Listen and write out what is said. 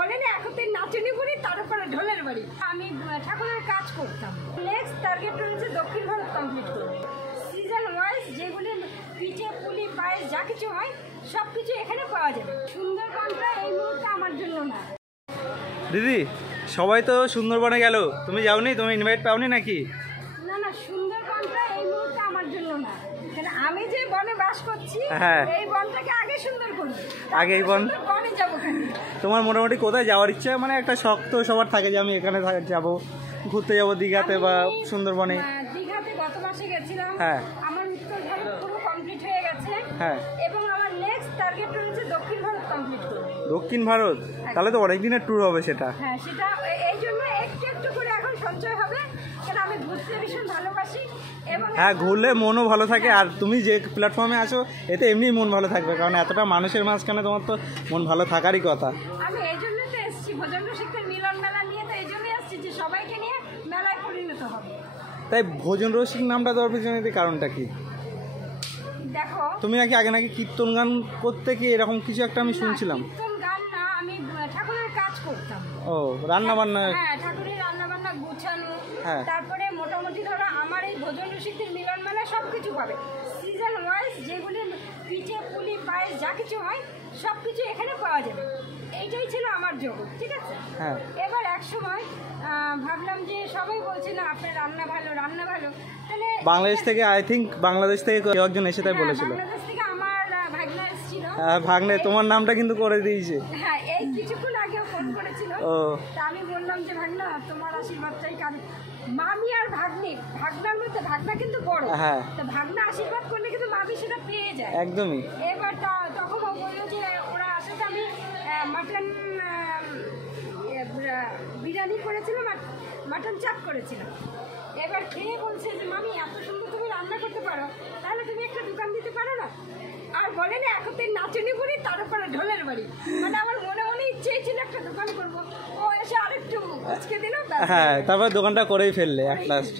বলেনি এখন নাচনি করি, তার উপরে ঢোলের বাড়ি। আমি ঠাকুরের কাজ করতাম। নেক্সট টার্গেট রয়েছে দক্ষিণ ভারত কমপ্লিট করবো। সিজন ওয়াইজ যেগুলি পিঠে পুলি পায়েস যা কিছু হয় সব কিছু এখানে পাওয়া যাবে। সুন্দরবনটা এই মুহূর্তে আমার জন্য না। দিদি সবাই তো সুন্দরবনে গেল, তুমি যাওনি? তুমি ইনভাইট পাওনি নাকি? না না, সুন্দরবনটা এই মুহূর্তে আমার জন্য না। আমি যে বনে বাস করছি এই বনটাকে আগে সুন্দর করব, আগে এই বনে যাবো। তোমার মোটামুটি কোথায় যাওয়ার ইচ্ছা? মানে একটা শখ তো সবার থাকে যে আমি এখানে যাব, ঘুরতে যাব দীঘাতে বা সুন্দরবনে। দীঘাতে গত মাসে গেছিলাম। হ্যাঁ, আমার উত্তর ভারত পুরো কমপ্লিট হয়ে গেছে। হ্যাঁ, এবং আমার নেক্সট টার্গেট রয়েছে দক্ষিণ ভারত কমপ্লিট করব। দক্ষিণ ভারত? তাহলে তো অনেক দিনের ট্যুর হবে সেটা। হ্যাঁ, সেটা এই জন্য একটু একটু করে এখন সঞ্চয় হবে, কারণ আমি ঘুরতে ভীষণ ভালোবাসি। এবং হ্যাঁ, ঘুরলে মনও ভালো থাকে। আর তুমি যে প্ল্যাটফর্মে আছো এতে এমনিই মন ভালো থাকবে, কারণ এতটা মানুষের মাঝখানে তোমার তো মন ভালো থাকারই কথা। আমি এই জন্যই তো এসেছি, ভোজন রসিকদের মিলন মেলা নিয়ে। তো এই জন্যই এসেছি যে সবাইকে নিয়ে মেলায় পরিণত হবে। তাই ভোজন রসিক নামটা দেওয়ার পিছনে কারণটা কি? দেখো, তুমি আগে নাকি কীর্তন গান করতে, কি এরকম কিছু একটা আমি শুনছিলাম। কীর্তন গান না, আমি ঠাকুরের কাজ করতাম। ও, রান্না বান্না? হ্যাঁ, ঠাকুরের রান্না বান্না গুছানো। হ্যাঁ, তারপরে মোটামুটি ধরো আমার এই ভোজন রসিকদের মিলন মেলা সব কিছু পাবে। সিজন ওয়াইজ যেগুলি পিঠে পুলি পায়েস যা কিছু হয় সব কিছু এখানে পাওয়া যাবে। এইটাই ছিল আমার জগৎ, ঠিক আছে? হ্যাঁ। এবার এক সময় ভাবলাম যে সবাই বলছিল আপনার রান্না ভালো, রান্না ভালো। তাহলে বাংলাদেশ থেকে আই থিঙ্ক বাংলাদেশ থেকে কেউ একজন এসে তাই বলেছিল। বাংলাদেশ থেকে আমার ভাগনা এসেছিল। ভাগ্নে, তোমার নামটা কিন্তু করে দিয়েছে। হ্যাঁ, এই কিছুক্ষণ আগেও ফোন করেছিল। ও, তা আমি বললাম যে ভাগনা তোমার আশীর্বাদটাই কারণ। মামি আর ভাগ্নে, ভাগনার মধ্যে ভাগনা কিন্তু বড়। হ্যাঁ, তো ভাগনা আশীর্বাদ করলে কিন্তু মামি সেটা পেয়ে যায়। একদমই। এবার তখন ও বললো যে ওরা আসলে আমি মাটন বিরিয়ানি করেছিলাম আর মাটন চাপ করেছিলাম। এবার খেয়ে বলছে যে মামি এত সুন্দর তুমি রান্না করতে পারো, তাহলে তুমি একটা দোকান দিতে পারো না? আর বলেনি এখন নাচনি করি, তার উপরে ঢোলের বাড়ি। মানে আমার মনে মনে ইচ্ছেই ছিল একটা দোকান করবো। ও এসে আরেকটু আজকে দিল। হ্যাঁ, তারপর দোকানটা করেই ফেললে এক লাস্ট।